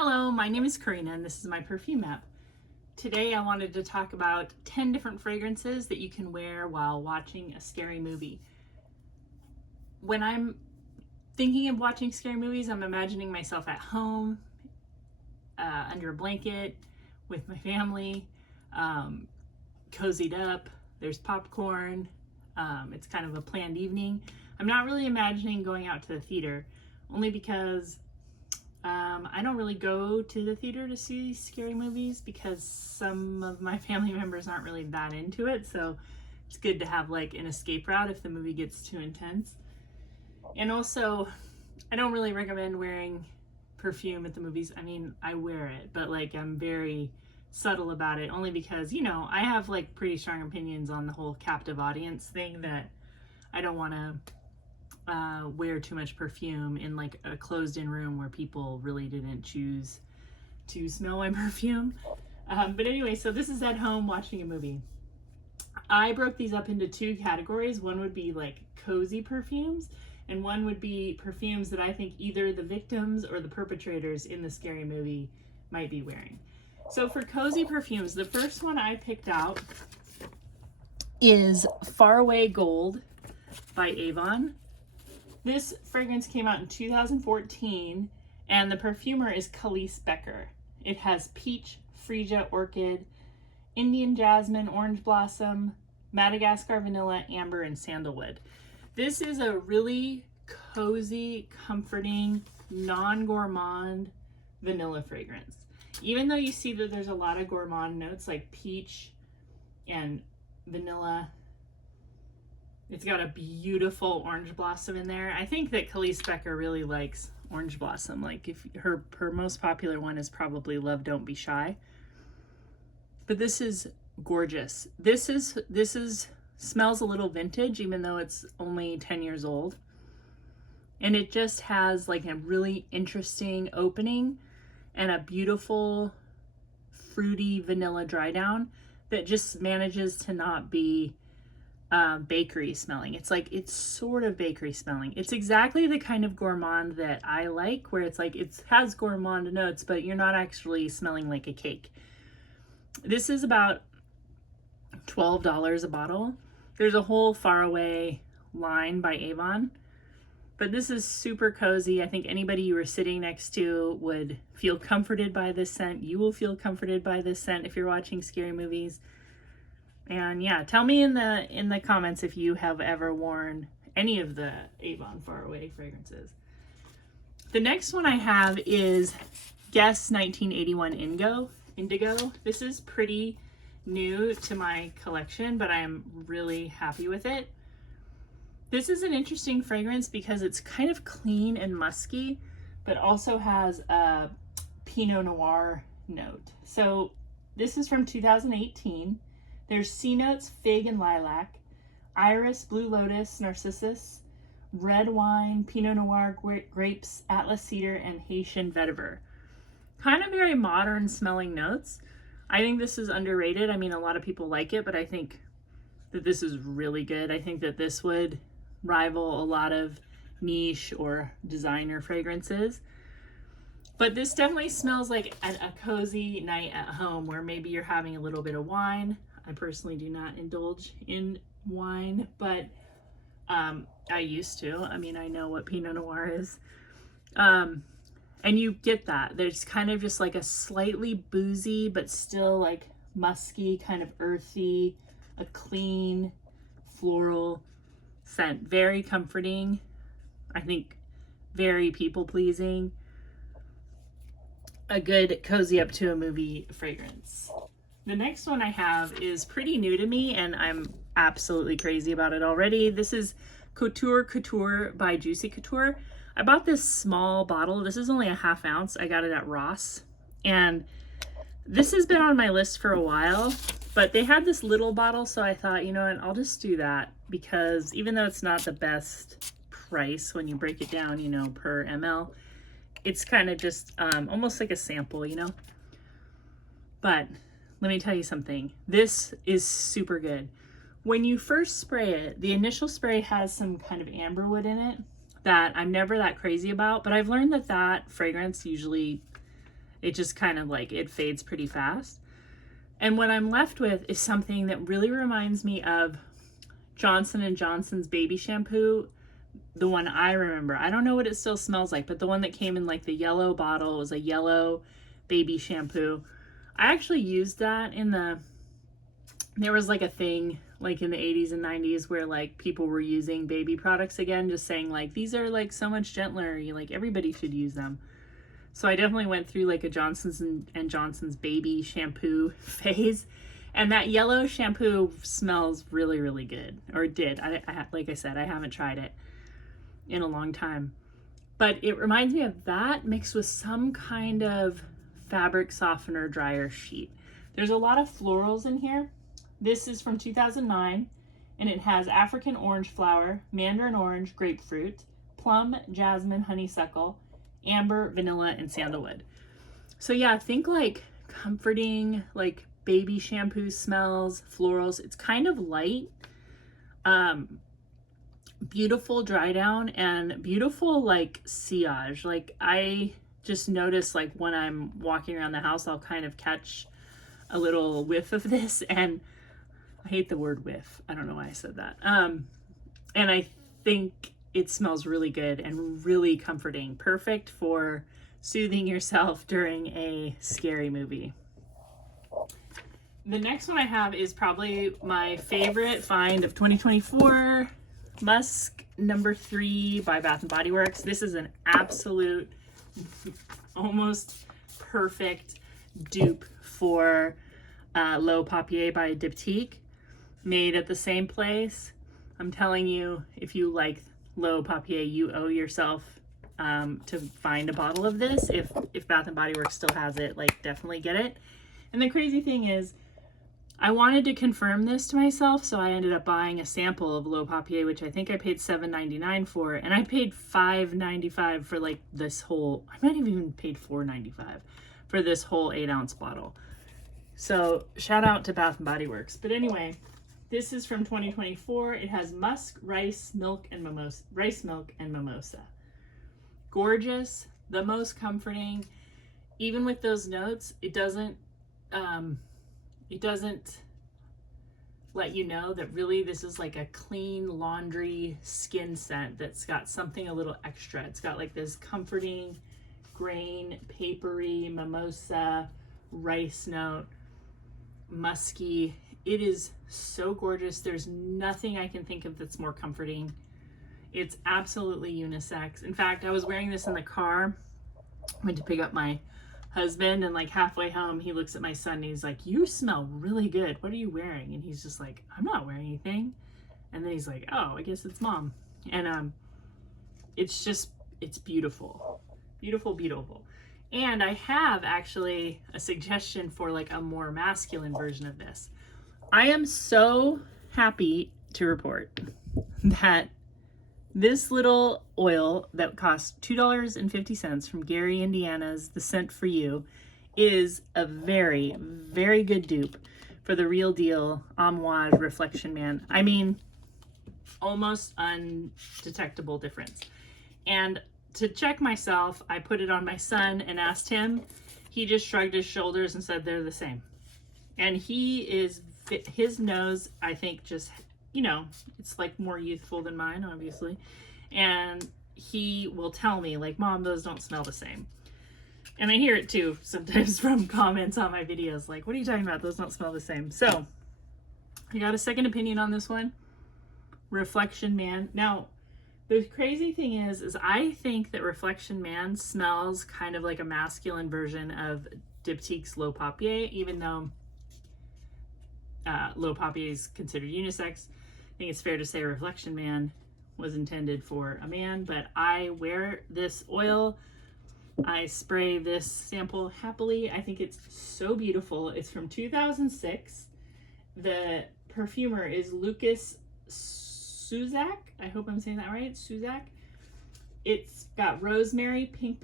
Hello, my name is Karina and this is my perfume map. Today I wanted to talk about 10 different fragrances that you can wear while watching a scary movie. When I'm thinking of watching scary movies, I'm imagining myself at home, under a blanket, with my family, cozied up, there's popcorn, it's kind of a planned evening. I'm not really imagining going out to the theater, only because I don't really go to the theater to see scary movies because some of my family members aren't really that into it, so it's good to have like an escape route if the movie gets too intense. And also, I don't really recommend wearing perfume at the movies. I mean, I wear it, but like I'm very subtle about it, only because, you know, I have like pretty strong opinions on the whole captive audience thing, that I don't want to wear too much perfume in like a closed-in room where people really didn't choose to smell my perfume. But anyway, so this is at home watching a movie. I broke these up into two categories. One would be like cozy perfumes, and one would be perfumes that I think either the victims or the perpetrators in the scary movie might be wearing. So for cozy perfumes, the first one I picked out is Faraway Gold by Avon. This fragrance came out in 2014, and the perfumer is Calice Becker. It has peach, Freesia, orchid, Indian jasmine, orange blossom, Madagascar vanilla, amber, and sandalwood. This is a really cozy, comforting, non-gourmand vanilla fragrance. Even though you see that there's a lot of gourmand notes like peach and vanilla, it's got a beautiful orange blossom in there. I think that Calice Becker really likes orange blossom. Like, if her most popular one is probably Love Don't Be Shy. But this is gorgeous. This is smells a little vintage, even though it's only 10 years old. And it just has like a really interesting opening and a beautiful fruity vanilla dry down that just manages to not be bakery smelling. It's sort of bakery smelling. It's exactly the kind of gourmand that I like, where it's like it has gourmand notes, but you're not actually smelling like a cake. This is about $12 a bottle. There's a whole Faraway line by Avon, but this is super cozy. I think anybody you were sitting next to would feel comforted by this scent. You will feel comforted by this scent if you're watching scary movies. And yeah, tell me in the comments if you have ever worn any of the Avon Faraway fragrances. The next one I have is Guess 1981 Indigo. This is pretty new to my collection, but I am really happy with it. This is an interesting fragrance because it's kind of clean and musky, but also has a Pinot Noir note. So this is from 2018. There's C notes, fig and lilac, iris, blue lotus, narcissus, red wine, Pinot Noir, grapes, Atlas cedar, and Haitian vetiver. Kind of very modern smelling notes. I think this is underrated. I mean, a lot of people like it, but I think that this is really good. I think that this would rival a lot of niche or designer fragrances. But this definitely smells like a cozy night at home where maybe you're having a little bit of wine. I personally do not indulge in wine, but I used to. I mean, I know what Pinot Noir is. And you get that. There's kind of just like a slightly boozy, but still like musky, kind of earthy, a clean, floral scent. Very comforting. I think very people-pleasing. A good cozy up to a movie fragrance. The next one I have is pretty new to me, and I'm absolutely crazy about it already. This is Couture Couture by Juicy Couture. I bought this small bottle. This is only a ½ ounce. I got it at Ross. And this has been on my list for a while, but they had this little bottle, so I thought, you know what, I'll just do that, because even though it's not the best price when you break it down, you know, per ml, it's kind of just almost like a sample, you know? But let me tell you something. This is super good. When you first spray it, the initial spray has some kind of amberwood in it that I'm never that crazy about, but I've learned that that fragrance usually It just kind of like, it fades pretty fast. And what I'm left with is something that really reminds me of Johnson & Johnson's baby shampoo, the one I remember. I don't know what it still smells like, but the one that came in like the yellow bottle was a yellow baby shampoo. I actually used that there was like a thing like in the 80s and 90s where like people were using baby products again, just saying like, these are like so much gentler, like everybody should use them. So I definitely went through like a Johnson's and Johnson's baby shampoo phase, and that yellow shampoo smells really, really good, or did. Like I said, I haven't tried it in a long time, but it reminds me of that mixed with some kind of fabric softener dryer sheet. There's a lot of florals in here. This is from 2009, and it has African orange flower, Mandarin orange, grapefruit, plum, jasmine, honeysuckle, amber, vanilla, and sandalwood. So yeah, think like comforting, like baby shampoo smells, florals. It's kind of light, beautiful dry down, and beautiful like sillage. Like I just notice like when I'm walking around the house, I'll kind of catch a little whiff of this, and I hate the word whiff. I don't know why I said that. And I think it smells really good and really comforting. Perfect for soothing yourself during a scary movie. The next one I have is probably my favorite find of 2024, Musk No. 3 by Bath & Body Works. This is an absolute, almost perfect dupe for L'Eau Papier by Diptyque, made at the same place. I'm telling you, if you like L'Eau Papier, you owe yourself to find a bottle of this. If Bath & Body Works still has it, like definitely get it. And the crazy thing is, I wanted to confirm this to myself, so I ended up buying a sample of L'Eau Papier, which I think I paid $7.99 for, and I paid $5.95 for like this whole, I might have even paid $4.95 for this whole 8-ounce bottle. So shout out to Bath & Body Works. But anyway, this is from 2024. It has musk, rice, milk, and mimosa. Gorgeous, the most comforting. Even with those notes, it doesn't let you know that really this is like a clean laundry skin scent that's got something a little extra. It's got like this comforting grain, papery, mimosa, rice note, musky. It is so gorgeous. There's nothing I can think of that's more comforting. It's absolutely unisex. In fact, I was wearing this in the car, went to pick up my husband, and like halfway home he looks at my son and he's like, "You smell really good. What are you wearing?" And he's just like, "I'm not wearing anything." And then he's like, "Oh, I guess it's mom." And it's beautiful. Beautiful, beautiful. And I have actually a suggestion for like a more masculine version of this. I am so happy to report that this little oil that costs $2.50 from Gary, Indiana's The Scent For You is a very, very good dupe for the Real Deal Amouage Reflection Man. I mean, almost undetectable difference. And to check myself, I put it on my son and asked him. He just shrugged his shoulders and said they're the same. And his nose, I think, just, you know, it's like more youthful than mine, obviously. And he will tell me, like, "Mom, those don't smell the same." And I hear it too sometimes from comments on my videos, like, "What are you talking about? Those don't smell the same." So I got a second opinion on this one. Reflection Man. Now, the crazy thing is I think that Reflection Man smells kind of like a masculine version of Diptyque's L'Eau Papier, even though L'Eau Papier is considered unisex. I think it's fair to say Reflection Man was intended for a man, but I wear this oil. I spray this sample happily. I think it's so beautiful. It's from 2006. The perfumer is Lucas Suzak. I hope I'm saying that right. Suzak. It's got rosemary, pink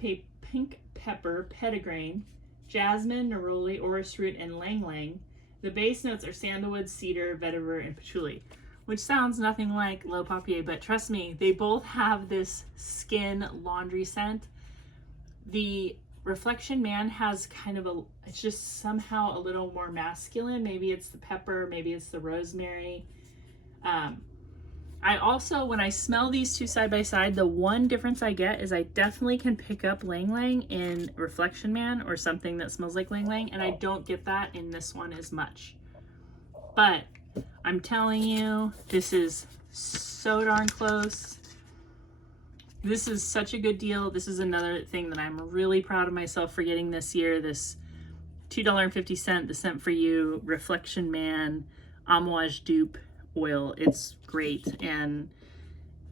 pepper, petitgrain, jasmine, neroli, orris root, and lang lang. The base notes are sandalwood, cedar, vetiver, and patchouli, which sounds nothing like L'Eau Papier, but trust me, they both have this skin laundry scent. The Reflection Man has kind of it's just somehow a little more masculine. Maybe it's the pepper, maybe it's the rosemary. I also, when I smell these two side by side, the one difference I get is I definitely can pick up Lang Lang in Reflection Man or something that smells like Lang Lang, and I don't get that in this one as much. But I'm telling you, this is so darn close. This is such a good deal. This is another thing that I'm really proud of myself for getting this year. This $2.50, the Scent for You Reflection Man Amouage dupe oil. It's great, and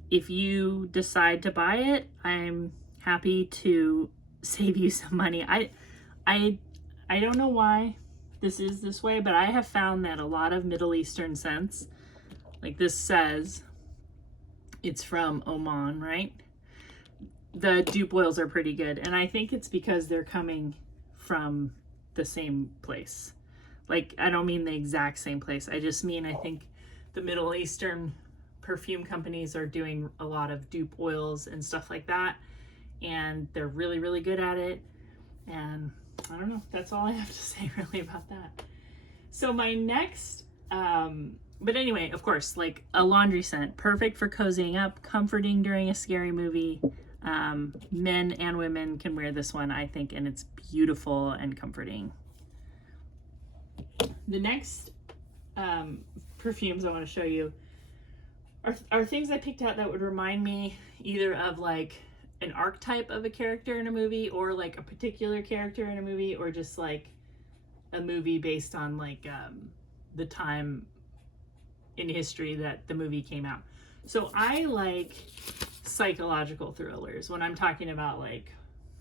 if you decide to buy it, I'm happy to save you some money. I don't know why this is this way, but I have found that a lot of Middle Eastern scents, like this says it's from Oman, right? The dupe oils are pretty good, and I think it's because they're coming from the same place. Like, I don't mean the exact same place. I just mean, I think the Middle Eastern perfume companies are doing a lot of dupe oils and stuff like that, and they're really, really good at it. And I don't know, that's all I have to say really about that. So my next, but anyway, of course, like a laundry scent, perfect for cozying up, comforting during a scary movie. Men and women can wear this one, I think, and it's beautiful and comforting. The next perfumes I want to show you are things I picked out that would remind me either of like an archetype of a character in a movie, or like a particular character in a movie, or just like a movie based on like the time in history that the movie came out. So I like psychological thrillers when I'm talking about like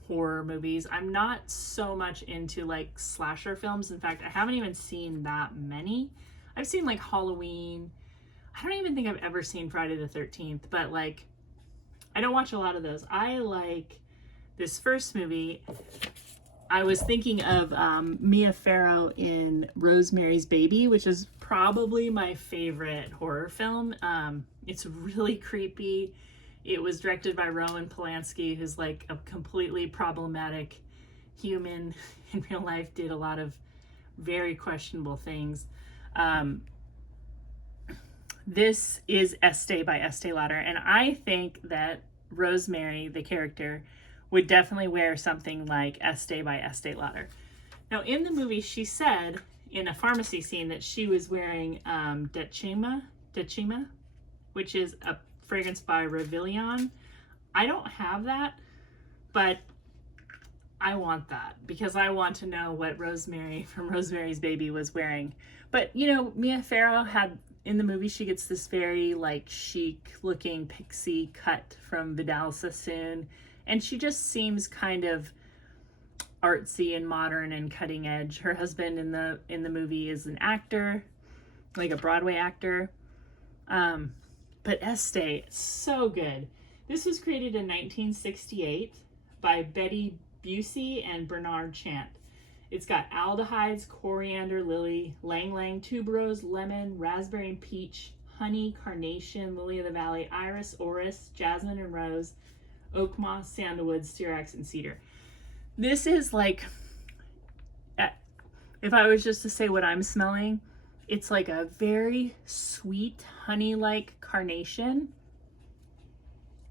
horror movies. I'm not so much into like slasher films. In fact, I haven't even seen that many. I've seen like Halloween. I don't even think I've ever seen Friday the 13th, but like I don't watch a lot of those. I like this first movie. I was thinking of Mia Farrow in Rosemary's Baby, which is probably my favorite horror film. It's really creepy. It was directed by Roman Polanski, who's like a completely problematic human in real life, did a lot of very questionable things. This is Estee by Estee Lauder, and I think that Rosemary, the character, would definitely wear something like Estee by Estee Lauder. Now, in the movie, she said in a pharmacy scene that she was wearing Decima, which is a fragrance by Revillon. I don't have that, but I want that because I want to know what Rosemary from Rosemary's Baby was wearing. But, you know, Mia Farrow had, in the movie, she gets this very, like, chic looking pixie cut from Vidal Sassoon, and she just seems kind of artsy and modern and cutting edge. Her husband in the movie is an actor, like a Broadway actor. But Estee, so good. This was created in 1968 by Betty Busey and Bernard Chant. It's got aldehydes, coriander, lily, lang lang, tuberose, lemon, raspberry and peach, honey, carnation, lily of the valley, iris, orris, jasmine and rose, oak moss, sandalwood, styrax, and cedar. This is like, if I was just to say what I'm smelling, it's like a very sweet honey-like carnation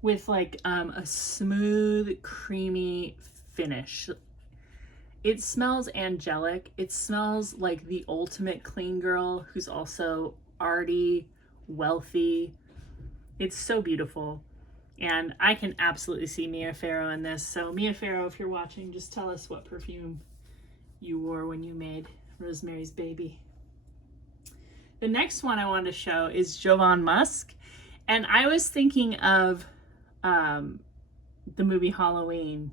with like a smooth, creamy finish. It smells angelic. It smells like the ultimate clean girl who's also arty, wealthy. It's so beautiful. And I can absolutely see Mia Farrow in this. So Mia Farrow, if you're watching, just tell us what perfume you wore when you made Rosemary's Baby. The next one I wanted to show is Jovan Musk. And I was thinking of the movie Halloween.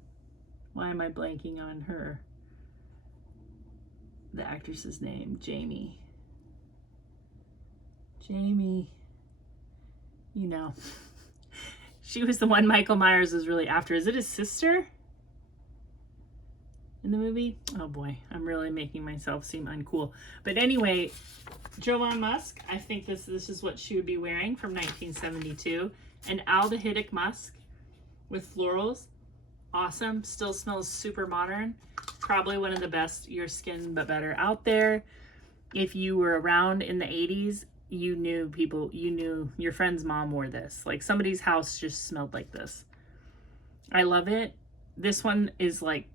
Why am I blanking on her? The actress's name, Jamie, you know. She was the one Michael Myers was really after. Is it his sister in the movie? Oh boy, I'm really making myself seem uncool. But anyway, Jovan Musk, I think this is what she would be wearing from 1972. An aldehydic musk with florals. awesome. Still smells super modern. Probably one of the best Your Skin But Better out there. If you were around in the 80s, you knew your friend's mom wore this. Like somebody's house just smelled like this. I love it. This one is like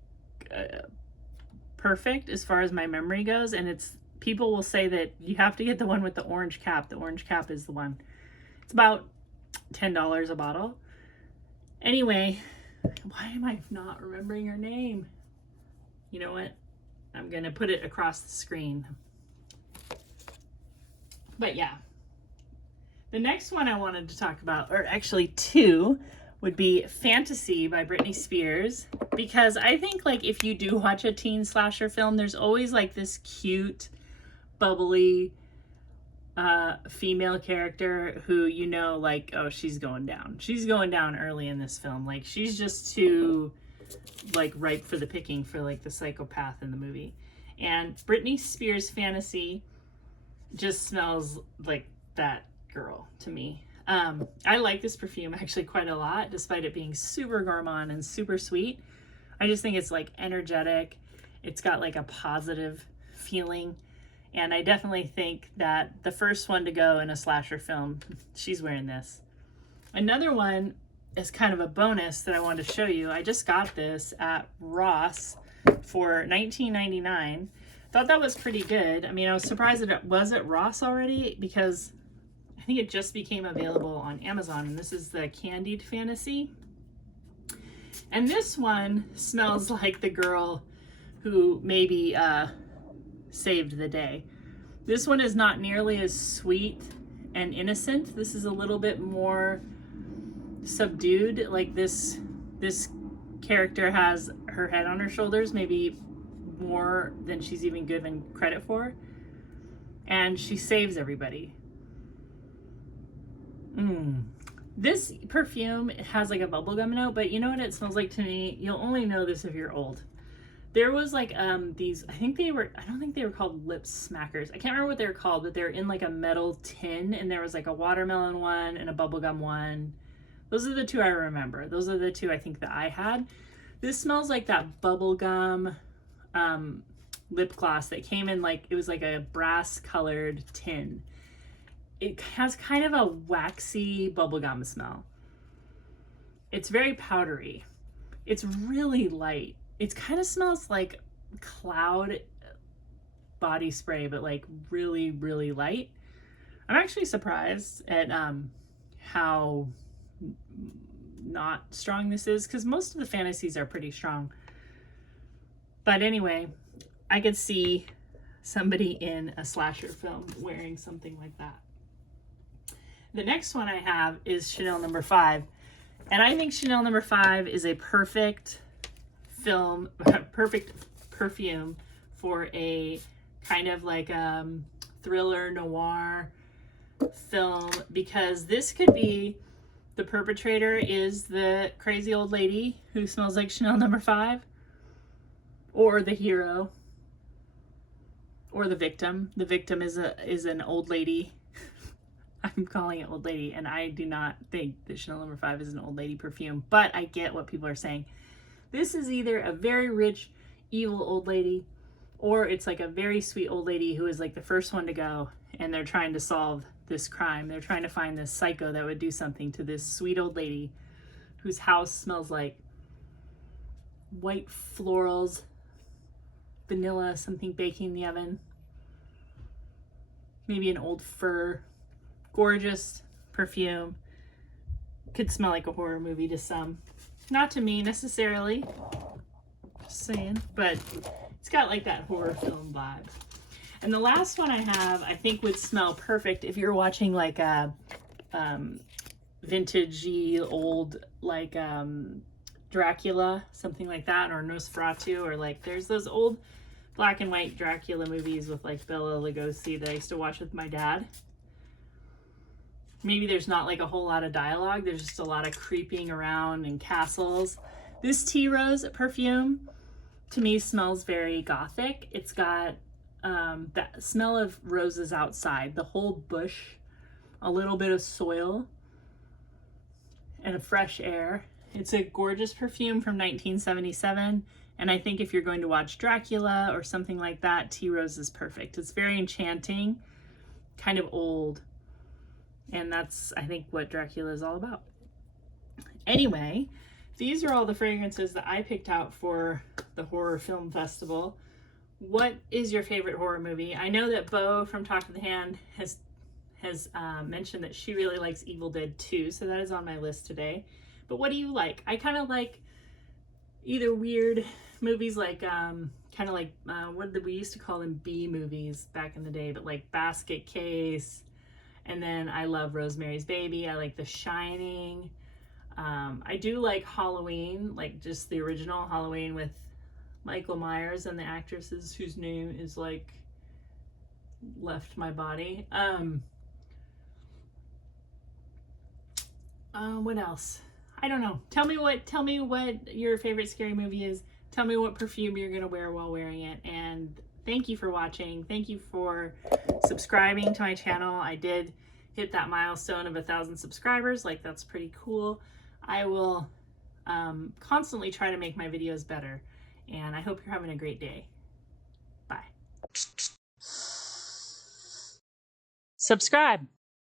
perfect as far as my memory goes, and it's, people will say that you have to get the one with the orange cap. The orange cap is the one. It's about $10 a bottle. Anyway, why am I not remembering her name? You know what? I'm gonna put it across the screen. But yeah, the next one I wanted to talk about, or actually two, would be Fantasy by Britney Spears, because I think like if you do watch a teen slasher film, there's always like this cute, bubbly female character who, you know, like, oh, she's going down. She's going down early in this film. Like she's just too like ripe for the picking for like the psychopath in the movie. And Britney Spears Fantasy just smells like that girl to me. I like this perfume actually quite a lot, despite it being super gourmand and super sweet. I just think it's like energetic. It's got like a positive feeling. And I definitely think that the first one to go in a slasher film, she's wearing this. Another one is kind of a bonus that I wanted to show you. I just got this at Ross for $19.99. Thought that was pretty good. I mean, I was surprised that it was at Ross already, because I think it just became available on Amazon, and this is the Candied Fantasy. And this one smells like the girl who maybe saved the day. This one is not nearly as sweet and innocent. This is a little bit more subdued. Like this character has her head on her shoulders, maybe more than she's even given credit for, and she saves everybody. This perfume has like a bubblegum note, but you know what it smells like to me? You'll only know this if you're old. There was like these, I don't think they were called lip smackers. I can't remember what they were called, but they're in like a metal tin, and there was like a watermelon one and a bubblegum one. Those are the two I remember. Those are the two I think that I had. This smells like that bubblegum lip gloss that came in like, it was like a brass colored tin. It has kind of a waxy bubblegum smell. It's very powdery. It's really light. It kind of smells like cloud body spray, but like really, really light. I'm actually surprised at how not strong this is, because most of the fantasies are pretty strong. But anyway, I could see somebody in a slasher film wearing something like that. The next one I have is Chanel No. 5. And I think Chanel No. 5 is a perfect perfume for a kind of like thriller noir film, because this could be, the perpetrator is the crazy old lady who smells like Chanel No. 5, or the hero, or the victim. The victim is an old lady. I'm calling it old lady, and I do not think that Chanel No. 5 is an old lady perfume, but I get what people are saying. This is either a very rich, evil old lady, or it's like a very sweet old lady who is like the first one to go, and they're trying to solve this crime. They're trying to find this psycho that would do something to this sweet old lady whose house smells like white florals, vanilla, something baking in the oven, maybe an old fur. Gorgeous perfume. Could smell like a horror movie to some. Not to me necessarily, just saying, but it's got like that horror film vibe. And the last one I have, I think would smell perfect if you're watching like a vintagey old like Dracula, something like that, or Nosferatu, or like there's those old black and white Dracula movies with like Bela Lugosi that I used to watch with my dad. Maybe there's not like a whole lot of dialogue. There's just a lot of creeping around in castles. This Tea Rose perfume to me smells very gothic. It's got that smell of roses outside, the whole bush, a little bit of soil, and a fresh air. It's a gorgeous perfume from 1977. And I think if you're going to watch Dracula or something like that, Tea Rose is perfect. It's very enchanting, kind of old. And that's, I think, what Dracula is all about. Anyway, these are all the fragrances that I picked out for the horror film festival. What is your favorite horror movie? I know that Bo from Talk to the Hand has mentioned that she really likes Evil Dead 2, so that is on my list today. But what do you like? I kind of like either weird movies like kind of like what did we used to call them, B movies back in the day, but like Basket Case, and then I love Rosemary's Baby. I like The Shining. I do like Halloween, like just the original Halloween with Michael Myers and the actresses whose name is like left my body. What else? I don't know. Tell me what your favorite scary movie is. Tell me what perfume you're gonna wear while wearing it. And thank you for watching. Thank you for subscribing to my channel. I did hit that milestone of 1,000 subscribers. Like, that's pretty cool. I will constantly try to make my videos better. And I hope you're having a great day. Bye. Subscribe.